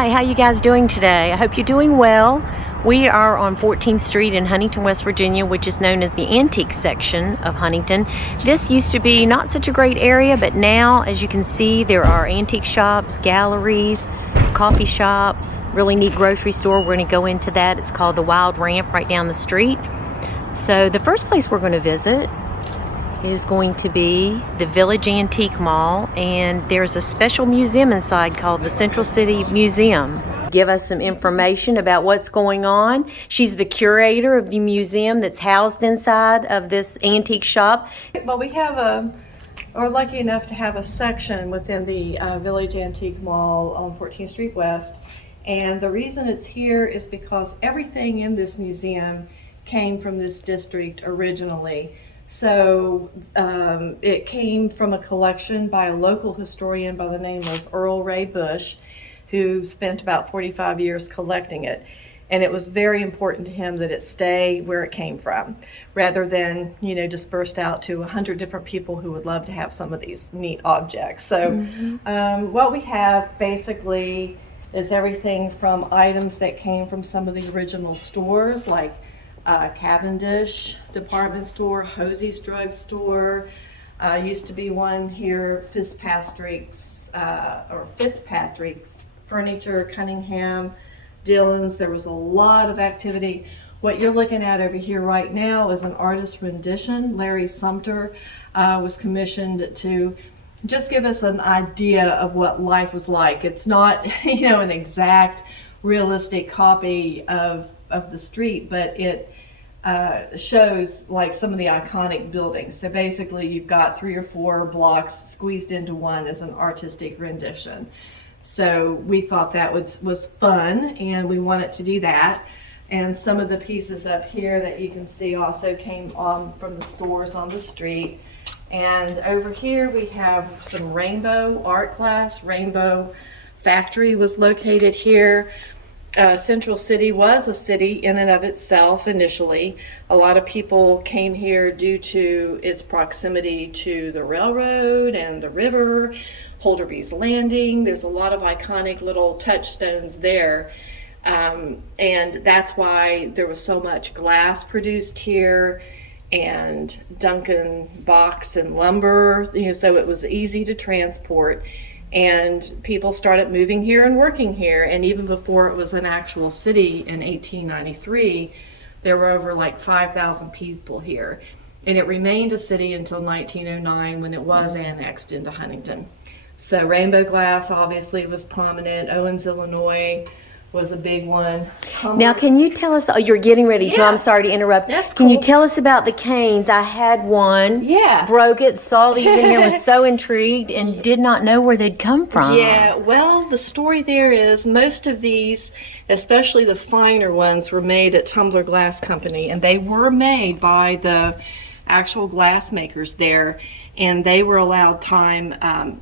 Hi, how you guys doing today? I hope you're doing well. We are on 14th Street in Huntington, West Virginia, which is known as the antique section of Huntington. This used to be not such a great area, but now, as you can see, there are antique shops, galleries, coffee shops, really neat grocery store. We're going to go into that. It's called the Wild Ramp right down the street. So the first place we're going to visit is going to be the Village Antique Mall, and there's a special museum inside called the Cental City Museum. Give us some information about what's going on. She's the curator of the museum that's housed inside of this antique shop. Well, we're lucky enough to have a section within the Village Antique Mall on 14th Street West, and the reason it's here is because everything in this museum came from this district originally. So it came from a collection by a local historian by the name of Earl Ray Bush, who spent about 45 years collecting it. And it was very important to him that it stay where it came from, rather than, dispersed out to 100 different people who would love to have some of these neat objects. So what we have basically is everything from items that came from some of the original stores, like Cavendish department store, Hosey's drug store, used to be one here, Fitzpatrick's Furniture, Cunningham, Dillon's. There was a lot of activity. What you're looking at over here right now is an artist rendition. Larry Sumter was commissioned to just give us an idea of what life was like. It's not, an exact realistic copy of the street, but it shows like some of the iconic buildings. So basically you've got 3 or 4 blocks squeezed into one as an artistic rendition. So we thought that was fun, and we wanted to do that. And some of the pieces up here that you can see also came on from the stores on the street. And over here we have some Rainbow art glass. Rainbow factory was located here. Central City was a city in and of itself initially. A lot of people came here due to its proximity to the railroad and the river, Holderby's Landing. There's a lot of iconic little touchstones there. And that's why there was so much glass produced here, and Duncan box and lumber, so it was easy to transport. And people started moving here and working here. And even before it was an actual city in 1893, there were over like 5,000 people here. And it remained a city until 1909, when it was annexed into Huntington. So Rainbow Glass obviously was prominent. Owens, Illinois was a big one. Now, can you tell us, you're getting ready to, Yeah. I'm sorry to interrupt. That's Can you cool. tell us about the canes? I had one, Yeah. broke it, saw these in here, was so intrigued and did not know where they'd come from. Yeah, well, the story there is most of these, especially the finer ones, were made at Tumbler Glass Company, and they were made by the actual glass makers there, and they were allowed time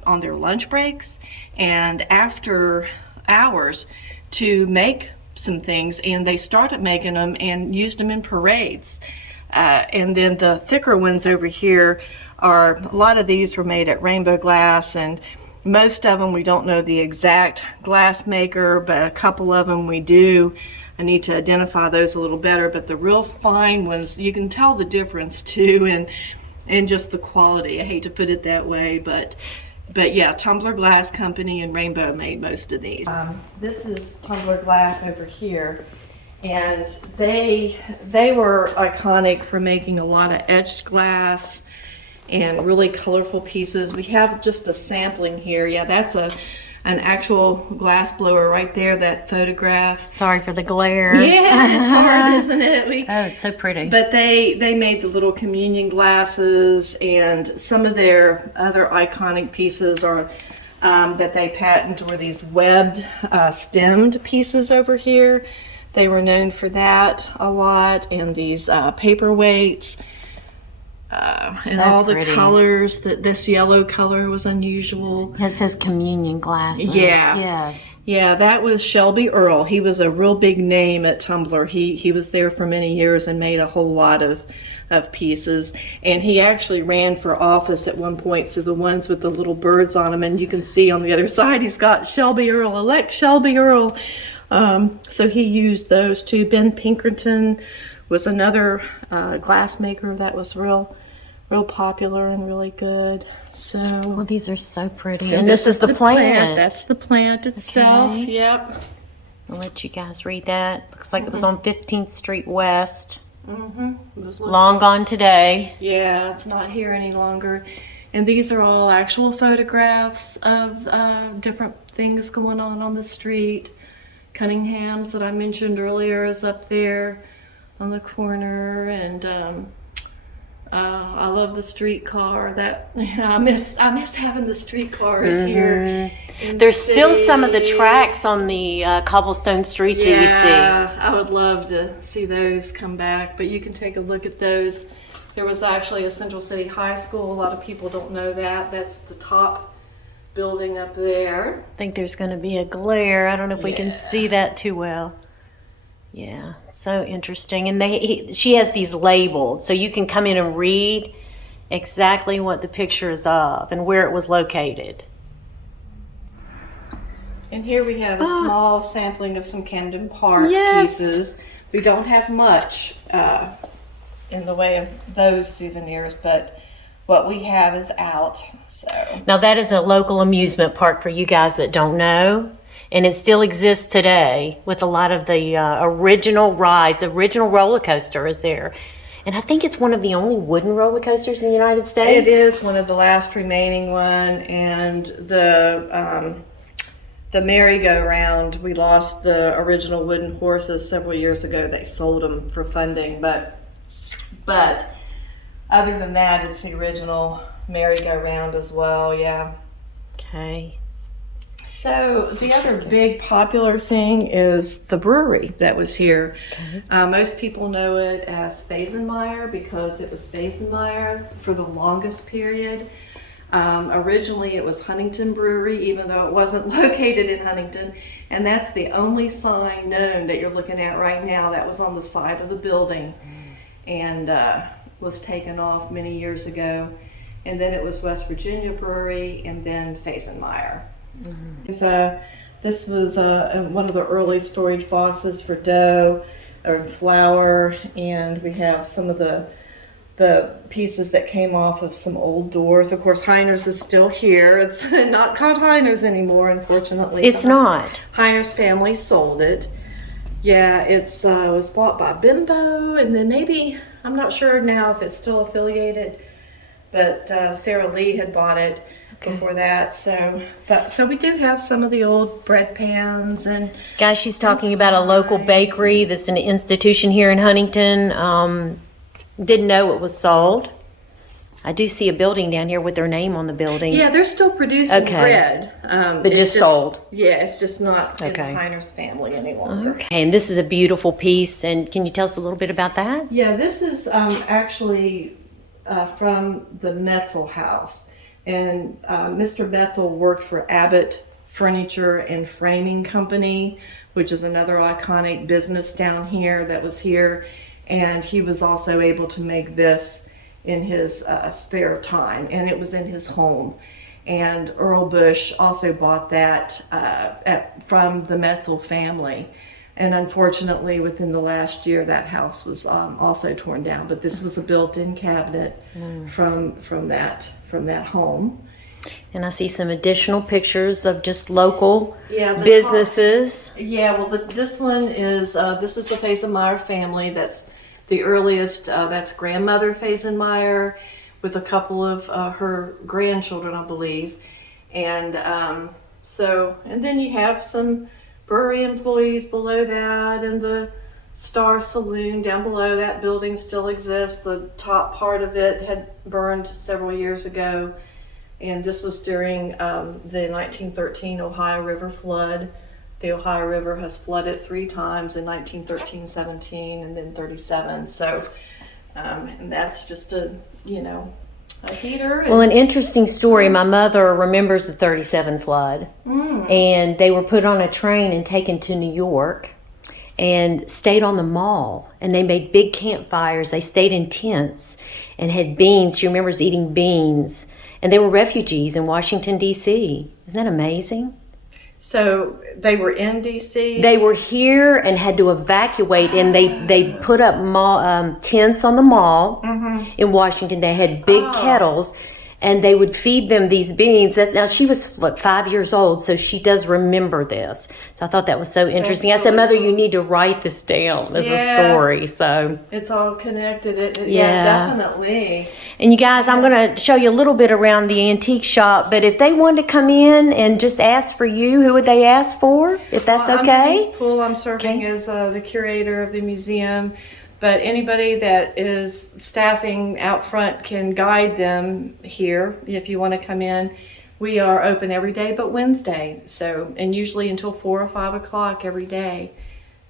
on their lunch breaks and after hours to make some things, and they started making them and used them in parades. And then the thicker ones over here a lot of these were made at Rainbow Glass, and most of them we don't know the exact glass maker, but a couple of them we do. I need to identify those a little better, but the real fine ones, you can tell the difference too, and just the quality. I hate to put it that way, but yeah, Tumbler Glass Company and Rainbow made most of these. This is Tumbler Glass over here, and they were iconic for making a lot of etched glass and really colorful pieces. We have just a sampling here. Yeah, that's an actual glass blower right there, that photograph. Sorry for the glare. Yeah, it's hard, isn't it? Oh, it's so pretty. But they made the little communion glasses, and some of their other iconic pieces are that they patented were these webbed, stemmed pieces over here. They were known for that a lot, and these paperweights. And So all the pretty. colors. This yellow color was unusual. It says communion glasses. Yeah. Yes. Yeah, that was Shelby Earle. He was a real big name at Tumblr. He was there for many years and made a whole lot of pieces. And he actually ran for office at one point, so the ones with the little birds on them, and you can see on the other side he's got Shelby Earle, elect Shelby Earle. So he used those too. Ben Pinkerton was another glass maker that was real popular and really good. So Well, these are so pretty. And this is the plant. That's the plant itself. Okay. Yep. I'll let you guys read that. Looks like it was on 15th Street West. It was Long gone today. Yeah, it's not here any longer. And these are all actual photographs of different things going on the street. Cunningham's that I mentioned earlier is up there on the corner, and I love the streetcar. That I miss having the streetcars here. In There's the still some of the city. tracks on the cobblestone streets that you see. Yeah, I would love to see those come back, but you can take a look at those. There was actually a Cental City High School. A lot of people don't know that. That's the top building up there. I think there's going to be a glare. I don't know if we can Yeah. see that too well. Yeah, so interesting. And she has these labeled, so you can come in and read exactly what the picture is of and where it was located. And here we have a small sampling of some Camden Park Yes. pieces. We don't have much in the way of those souvenirs, but what we have is out. So Now, that is a local amusement park for you guys that don't know. And it still exists today with a lot of the original rides. Original roller coaster is there. And I think it's one of the only wooden roller coasters in the United States. it is one of the last remaining one, and the merry-go-round, we lost the original wooden horses several years ago. They sold them for funding, but other than that, it's the original merry-go-round as well. Yeah. Okay. So the other big popular thing is the brewery that was here. Most people know it as Fazenmeyer because it was Fazenmeyer for the longest period. Originally it was Huntington Brewery, even though it wasn't located in Huntington. And that's the only sign known that you're looking at right now that was on the side of the building and was taken off many years ago. And then it was West Virginia Brewery and then Fazenmeyer. This was one of the early storage boxes for dough or flour, and we have some of the pieces that came off of some old doors. Of course, Heiner's is still here. It's not called Heiner's anymore, unfortunately. It's not. Heiner's family sold it. Yeah, it was bought by Bimbo, and then maybe, I'm not sure now if it's still affiliated, but Sarah Lee had bought it before that. So we do have some of the old bread pans and Guys, she's talking about a local bakery that's an institution here in Huntington. Didn't know it was sold. I do see a building down here with their name on the building. yeah, they're still producing Okay. bread. But it's just sold. Yeah, it's just not in the Okay. Heiner's family any longer. Okay, and this is a beautiful piece. And can you tell us a little bit about that? Yeah, this is actually from the Metzel house. And Mr. Metzel worked for Abbott Furniture and Framing Company, which is another iconic business down here that was here. And he was also able to make this in his spare time, and it was in his home. And Earl Bush also bought that from the Metzel family. And unfortunately, within the last year, that house was also torn down. But this was a built-in cabinet from that home. And I see some additional pictures of just local Yeah, the businesses. Yeah, well, this one is this is the Fazenmeyer family. That's the earliest. That's grandmother Fazenmeyer with a couple of her grandchildren, I believe. And and then you have some brewery employees below that, and the Star Saloon down below. That building still exists. The top part of it had burned several years ago, and this was during the 1913 Ohio River flood. The Ohio River has flooded 3 times in 1913, 17, and then 37. So And that's just a heater. Well, an interesting story. My mother remembers the 37 flood, and they were put on a train and taken to New York and stayed on the mall, and they made big campfires. They stayed in tents and had beans. She remembers eating beans, and they were refugees in Washington, D.C. Isn't that amazing? So they were in D.C.? They were here and had to evacuate, and they put up tents on the mall in Washington. They had big kettles, and they would feed them these beans. Now, she was, 5 years old, so she does remember this. So I thought that was so interesting. I said, Mother, you need to write this down as a story. So it's all connected. Definitely. And you guys, I'm going to show you a little bit around the antique shop, but if they wanted to come in and just ask for you, who would they ask for, if that's okay? I'm Denise Poole. I'm serving as the curator of the museum, but anybody that is staffing out front can guide them here if you want to come in. We are open every day but Wednesday, and usually until 4 or 5 o'clock every day,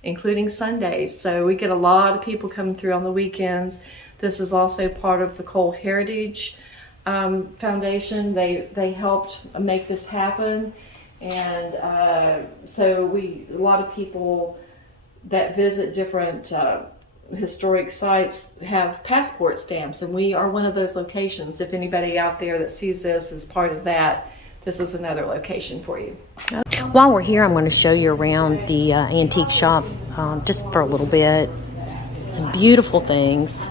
including Sundays. So we get a lot of people coming through on the weekends. This is also part of the Cole Heritage Foundation. They helped make this happen, and so a lot of people that visit different historic sites have passport stamps, and we are one of those locations. If anybody out there that sees this is part of that, this is another location for you. While we're here, I'm going to show you around the antique shop just for a little bit. Some beautiful things.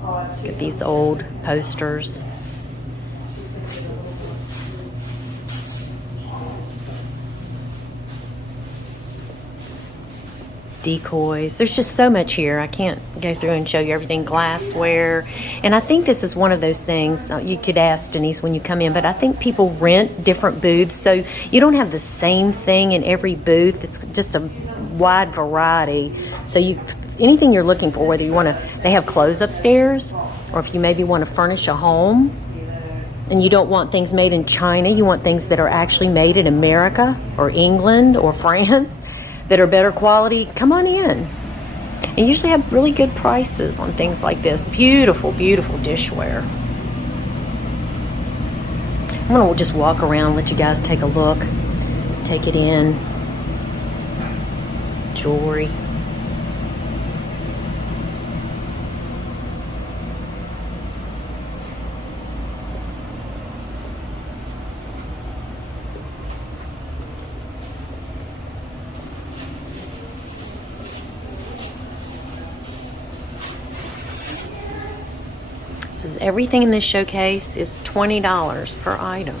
Look at these old posters. Decoys. There's just so much here. I can't go through and show you everything. Glassware. And I think this is one of those things, you could ask Denise when you come in, but I think people rent different booths, so you don't have the same thing in every booth. It's just a wide variety. So anything you're looking for, whether you want to, they have clothes upstairs, or if you maybe want to furnish a home and you don't want things made in China, you want things that are actually made in America or England or France that are better quality, come on in. And usually have really good prices on things like this. Beautiful, beautiful dishware. I'm gonna just walk around, let you guys take a look, take it in. Jewelry. Says everything in this showcase is $20 per item.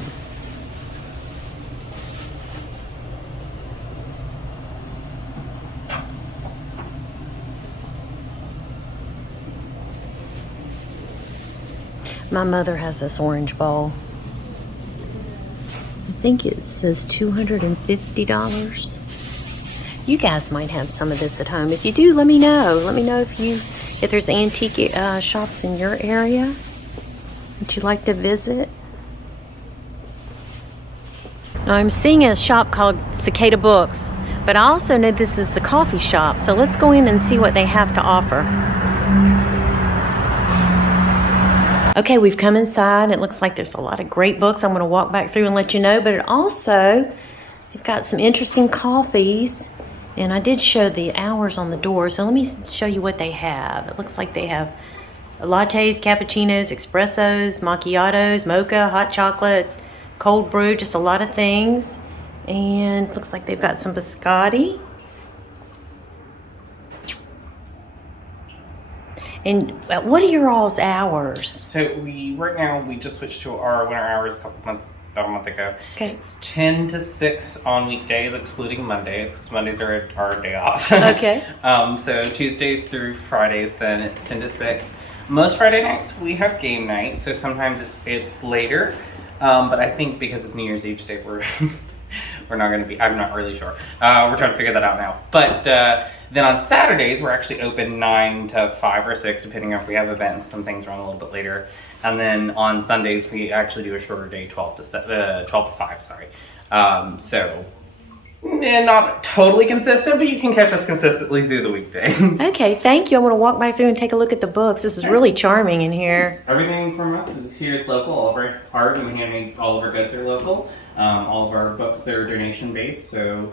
My mother has this orange bowl. I think it says $250. You guys might have some of this at home. If you do, let me know. Let me know if there's antique shops in your area that you'd like to visit. Now I'm seeing a shop called Cicada Books, but I also know this is a coffee shop, so let's go in and see what they have to offer. Okay, we've come inside. It looks like there's a lot of great books. I'm going to walk back through and let you know, but it also, they've got some interesting coffees. And I did show the hours on the door, so let me show you what they have. It looks like they have lattes, cappuccinos, espressos, macchiatos, mocha, hot chocolate, cold brew, just a lot of things. And it looks like they've got some biscotti. And what are your all's hours? So right now we just switched to our winter hours about a month ago. Okay. It's 10 to 6 on weekdays, excluding Mondays, because Mondays are our day off. Okay. So Tuesdays through Fridays, then it's 10 to 6. Most Friday nights we have game night, so sometimes it's later. But I think because it's New Year's Eve today, we're not going to be, I'm not really sure. We're trying to figure that out now. But then on Saturdays, we're actually open 9 to 5 or 6, depending on if we have events. Some things run a little bit later. And then on Sundays, we actually do a shorter day, 12 to 5, sorry. So And not totally consistent, but you can catch us consistently through the weekday. Okay, thank you. I want to walk by through and take a look at the books. This is really charming in here. Everything from us is here is local. All of our art and handmade, all of our goods are local. All of our books are donation based. So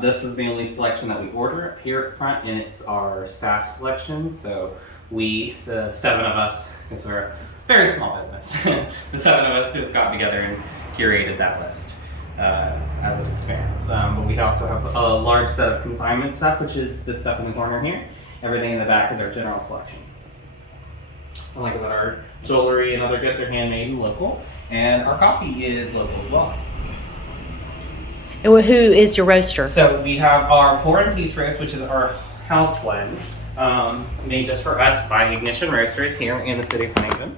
this is the only selection that we order up here at front, and it's our staff selection. So we, the 7 of us, because we're a very small business, the 7 of us who have gotten together and curated that list. As it expands. But we also have a large set of consignment stuff, which is this stuff in the corner here. Everything in the back is our general collection. And like I said, our jewelry and other goods are handmade and local, and our coffee is local as well. And who is your roaster? So we have our Pour and Peace roast, which is our house blend, made just for us by Ignition Roasters here in the city of Huntington.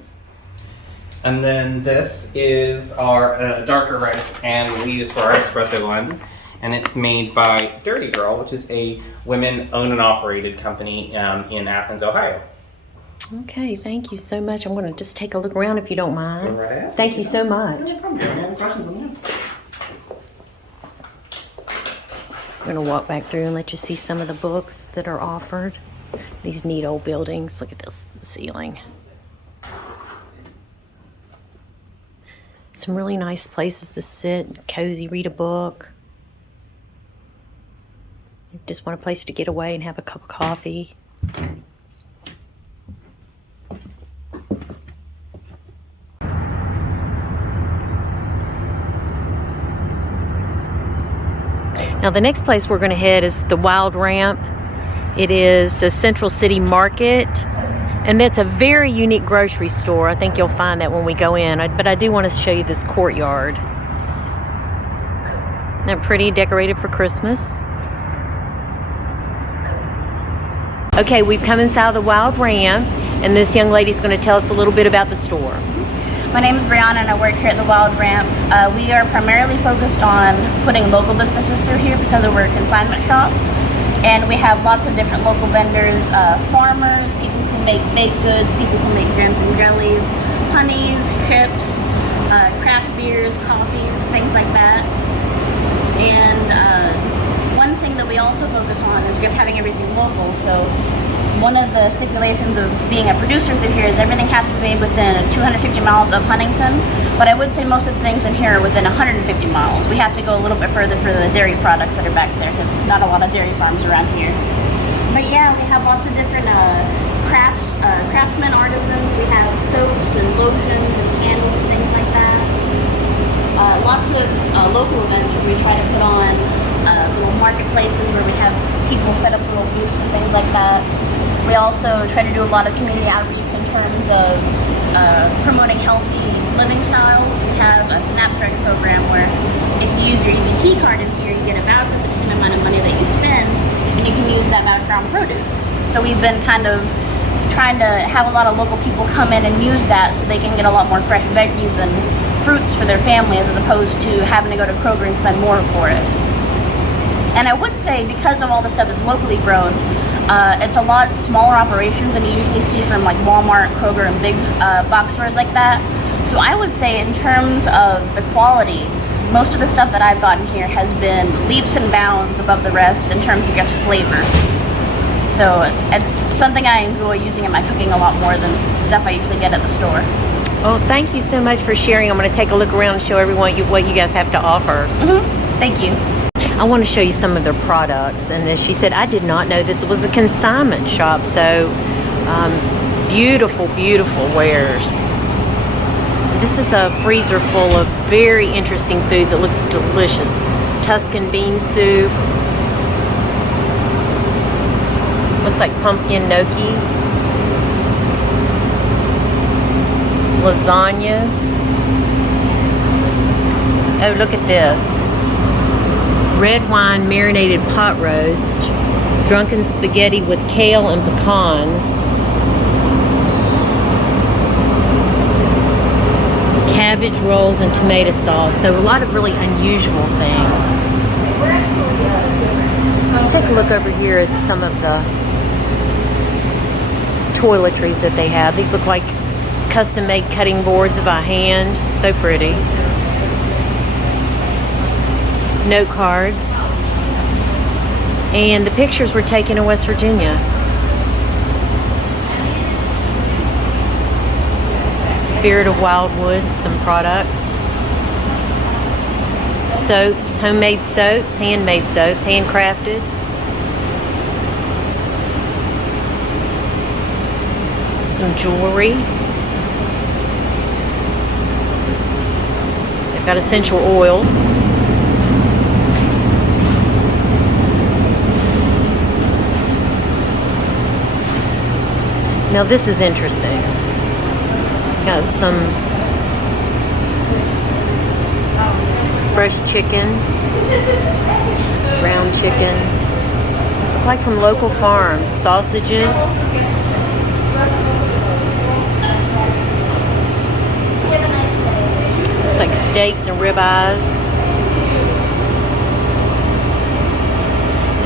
And then this is our darker roast, and we use for our espresso blend. And it's made by Dirty Girl, which is a women-owned and operated company in Athens, Ohio. Okay, thank you so much. I'm going to just take a look around if you don't mind. Go right ahead. Thank you so much. No problem. Do you have any other questions on that? I'm going to walk back through and let you see some of the books that are offered. These neat old buildings. Look at this ceiling. Some really nice places to sit, cozy, read a book. You just want a place to get away and have a cup of coffee. Now the next place we're going to head is the Wild Ramp. It is the Cental City Market. And that's a very unique grocery store. I think you'll find that when we go in. But I do want to show you this courtyard. Isn't that pretty? Decorated for Christmas. Okay, we've come inside the Wild Ramp, and this young lady's going to tell us a little bit about the store. My name is Brianna, and I work here at the Wild Ramp. We are primarily focused on putting local businesses through here because we're a consignment shop. And we have lots of different local vendors, farmers, people who make baked goods, people who make jams and jellies, honeys, chips, craft beers, coffees, things like that. And one thing that we also focus on is just having everything local. So one of the stipulations of being a producer through here is everything has to be made within 250 miles of Huntington. But I would say most of the things in here are within 150 miles. We have to go a little bit further for the dairy products that are back there because not a lot of dairy farms around here. But yeah, we have lots of different craftsmen, artisans. We have soaps and lotions and candles and things like that. Lots of local events where we try to put on little marketplaces where we have people set up little booths and things like that. We also try to do a lot of community outreach in terms of promoting healthy living styles. We have a Snap Stretch program where if you use your EBT card in here, you get a voucher for the same amount of money that you spend, and you can use that voucher on produce. So we've been kind of trying to have a lot of local people come in and use that so they can get a lot more fresh veggies and fruits for their families as opposed to having to go to Kroger and spend more for it. And I would say because of all this stuff is locally grown, it's a lot smaller operations than you usually see from like Walmart, Kroger, and big box stores like that. So I would say in terms of the quality, most of the stuff that I've gotten here has been leaps and bounds above the rest in terms of just flavor. So it's something I enjoy using in my cooking a lot more than stuff I usually get at the store. Well, thank you so much for sharing. I'm going to take a look around and show everyone what you guys have to offer. Thank you. I want to show you some of their products. And as she said, I did not know this was a consignment shop. So beautiful, beautiful wares. This is a freezer full of very interesting food that looks delicious. Tuscan bean soup. Looks like pumpkin gnocchi. Lasagnas. Oh, look at this. Red wine marinated pot roast. Drunken spaghetti with kale and pecans. Cabbage rolls and tomato sauce. So a lot of really unusual things. Let's take a look over here at some of the toiletries that they have. These look like custom-made cutting boards by hand. So pretty. Note cards. And the pictures were taken in West Virginia. Spirit of Wildwood, some products. Soaps, homemade soaps, handmade soaps, handcrafted. Some jewelry. They've got essential oil. Now this is interesting. Got some fresh chicken, ground chicken, look like from local farms, sausages. Looks like steaks and ribeyes.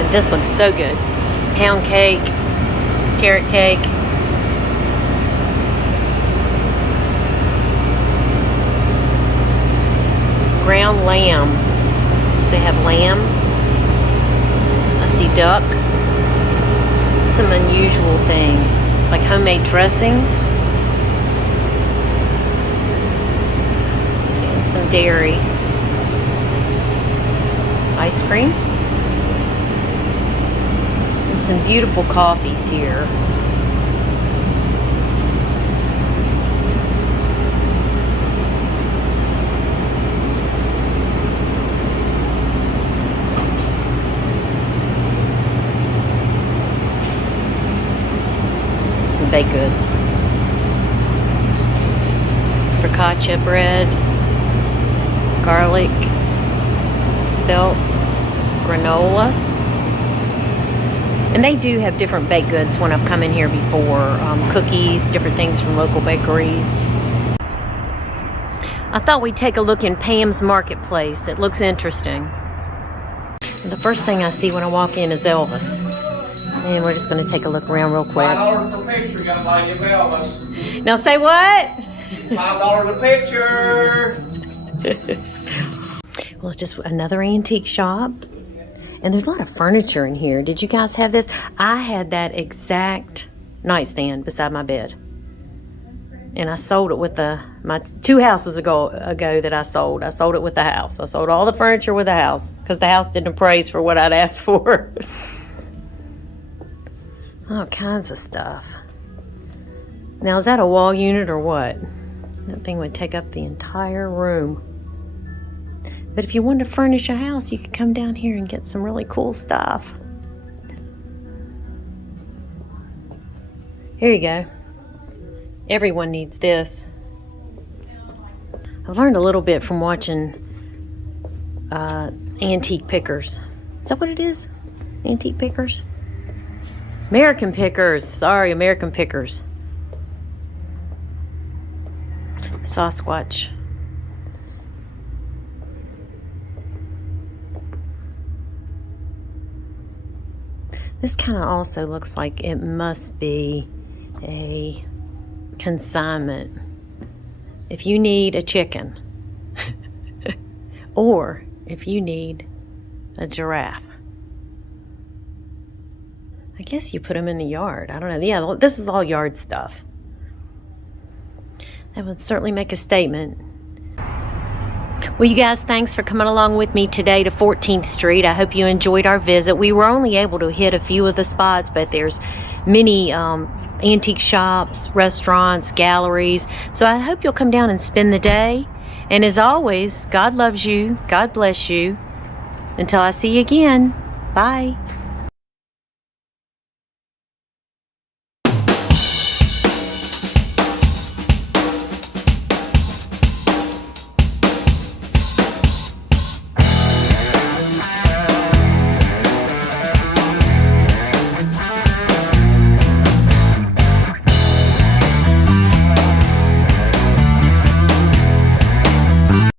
And this looks so good. Pound cake, carrot cake. Ground lamb. So they have lamb. I see duck. Some unusual things. It's like homemade dressings. And some dairy. Ice cream. And some beautiful coffees here. Baked goods. Focaccia bread, garlic, spelt, granolas. And they do have different baked goods when I've come in here before. Cookies, different things from local bakeries. I thought we'd take a look in Pam's Marketplace. It looks interesting. And the first thing I see when I walk in is Elvis. And we're just going to take a look around real quick. $5 per picture, young lady of Elvis. Now say what? $5 a picture. Well, it's just another antique shop. And there's a lot of furniture in here. Did you guys have this? I had that exact nightstand beside my bed. And I sold it with my 2 houses ago that I sold. I sold it with the house. I sold all the furniture with the house because the house didn't appraise for what I'd asked for. All kinds of stuff. Now, is that a wall unit or what? That thing would take up the entire room. But if you wanted to furnish a house, you could come down here and get some really cool stuff. Here you go. Everyone needs this. I've learned a little bit from watching Antique Pickers. Is that what it is? Antique Pickers? American Pickers. Sorry, American Pickers. Sasquatch. This kind of also looks like it must be a consignment. If you need a chicken, or if you need a giraffe. I guess you put them in the yard. I don't know. Yeah, this is all yard stuff. That would certainly make a statement. Well, you guys, thanks for coming along with me today to 14th Street. I hope you enjoyed our visit. We were only able to hit a few of the spots, but there's many antique shops, restaurants, galleries. So I hope you'll come down and spend the day. And as always, God loves you. God bless you. Until I see you again. Bye.